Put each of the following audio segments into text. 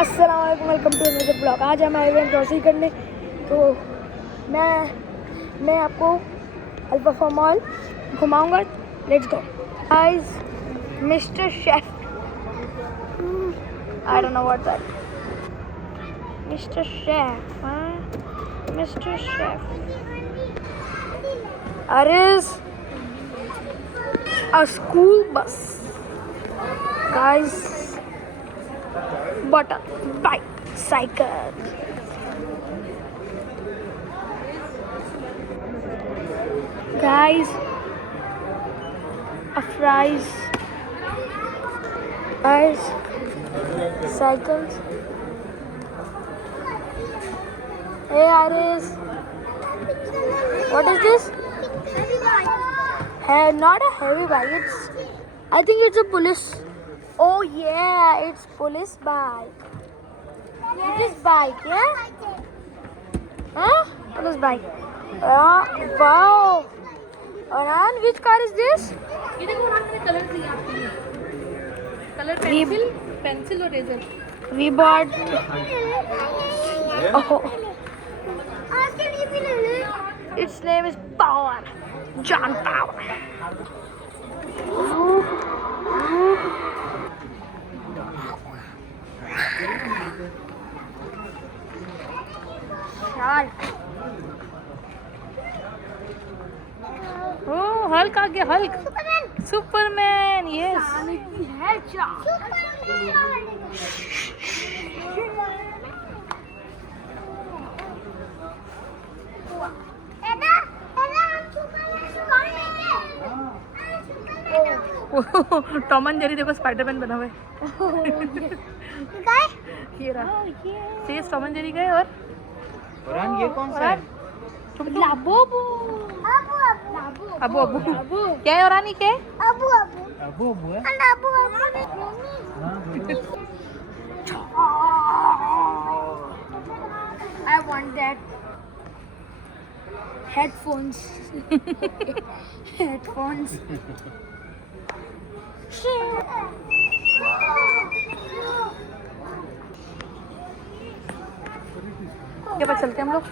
अस्सलाम वालेकुम, welcome to another blog. आज हम आए हुए हैं ग्रोसरी करने। तो मैं आपको अल्वाफा मॉल घुमाऊंगा। Let's go guys. Mister chef, I don't know what that. Mister chef, mister chef, arrays a school bus, guys. But a bicycle, guys. A fries, guys. Cycles. Hey Aris, what is this? Not a heavy bike. I think it's a police. Oh yeah, it's police bike. Police bike, yeah? Huh? Police bike. Wow. Aran, which car is this? ये देखो वहाँ मैंने colour दिया आपके लिए। Colour pencil और razor. We bought. Oh. Its name is Power. John Power. Shark. Oh Hulk आ गया, Hulk. Superman, yes. Tom and Jerry देखो स्पाइडरमैन बना हुआ है। ये रहा। सेज टॉम एंड जेरी गए। और ये कौन सा है? अबू अबू क्या है? और रानी क्या है? अबू अबू है। I want that. Headphones. Headphones. के पास चलते हैं हम लोग।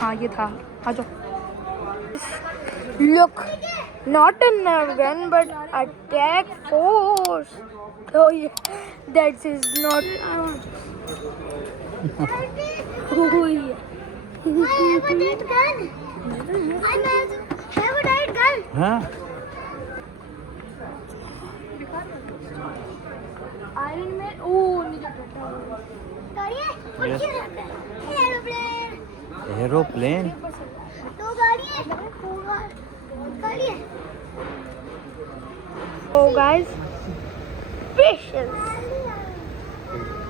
हाँ ये था, आ जाओ। Look, not a nerve gun, but attack force. Oh yeah, that is not. Oh yeah. I have a dead gun. I have a dead gun. हाँ Iron Man. Oh, नीचे बैठा हुआ है। Yes. एरोप्लेन। एरोप्लेन। दो गाड़ी है। गाड़ी है। So guys, fishes.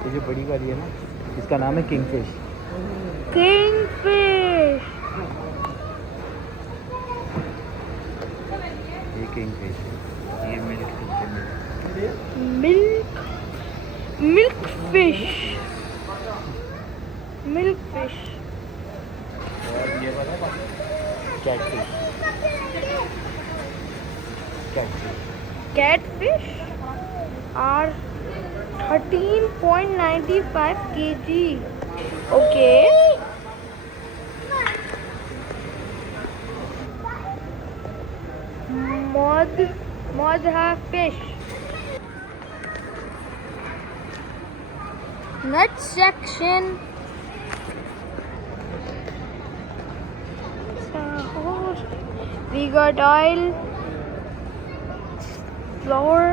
ये जो बड़ी वाली है ना, इसका नाम है किंगफिश। Kingfish. ये किंगफिश है। ये milk Milk fish. Milk fish. और ये वाला catfish. Catfish. Catfish are 13.95 kg. Okay. Mud have fish. Nut section. We got oil, flour.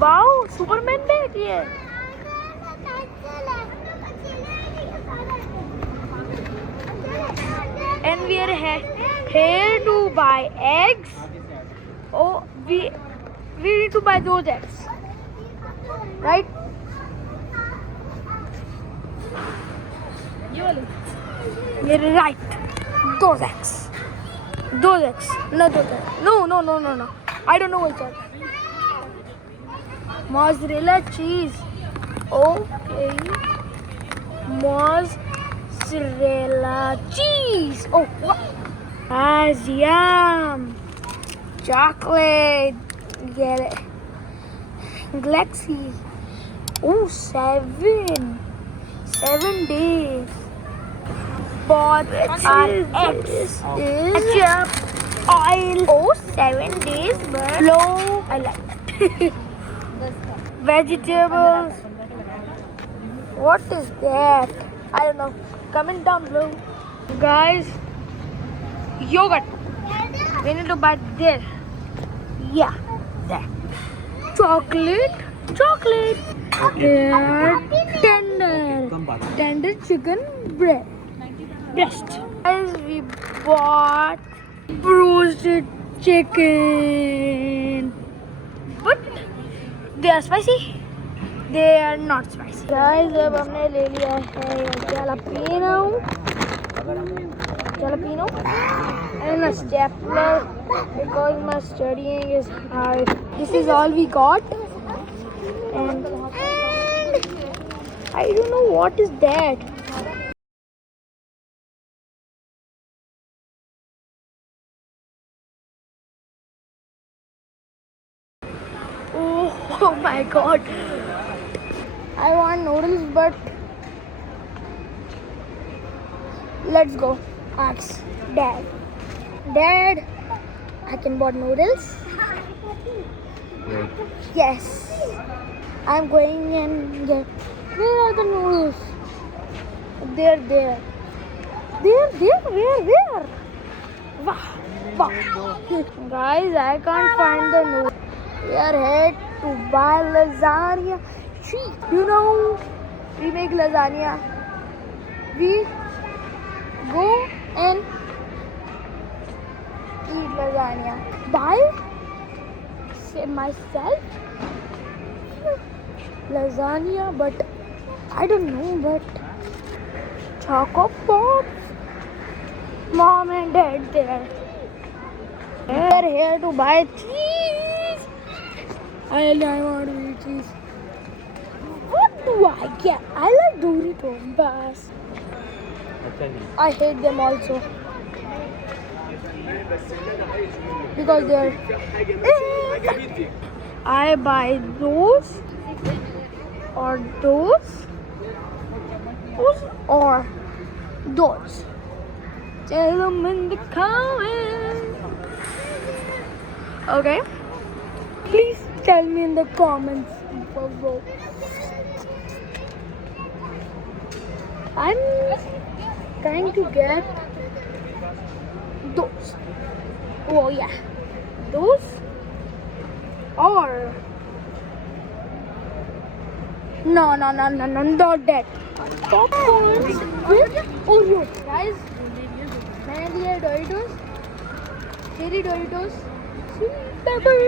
Wow, Superman bag here. And we are here to buy eggs. Oh, we need to buy those eggs, right? ये वाले। You're right. Those eggs. Those eggs. No, those eggs. No. I don't know which egg. Mozzarella cheese. Okay. Mozzarella cheese. Oh, what? Yum. Chocolate. Get it. Galaxy. Oh, 7. 7 days. But our eggs is ketchup, oil. Oh, 7 days. But flour. I like that. Vegetables. What is that? I don't know. Comment down below. Guys, yogurt. We need to buy this. Yeah, there. Chocolate. Okay. And tender chicken breast. Guys, we bought roasted chicken, but they are spicy. They are not spicy. Guys, अब हमने ले लिया है jalapeno and a stapler because my studying is hard. This is all we got, and I don't know what is that. Oh my god. I want noodles, but let's go ask Dad. Dad, I can buy noodles? Wait. Yes. I'm going and get. Where are the noodles? They're there. Where? Wow. Guys, I can't find the noodles. We are head to buy lasagna. See, you know, we make lasagna. We go and eat lasagna. By myself, lasagna, but I don't know. But choco pops, mom and dad there. We are here to buy cheese. I want to eat cheese. What do I get? I like Doritos, but I hate them also because they're. I buy those or those or those. Tell them in the comments. Okay. Please tell me in the comments below. I'm trying to get those. Oh yeah, those or no, not that. Popcorns with Oreo. Guys, मैंने लिया Doritos, cherry Doritos, sweet pepper.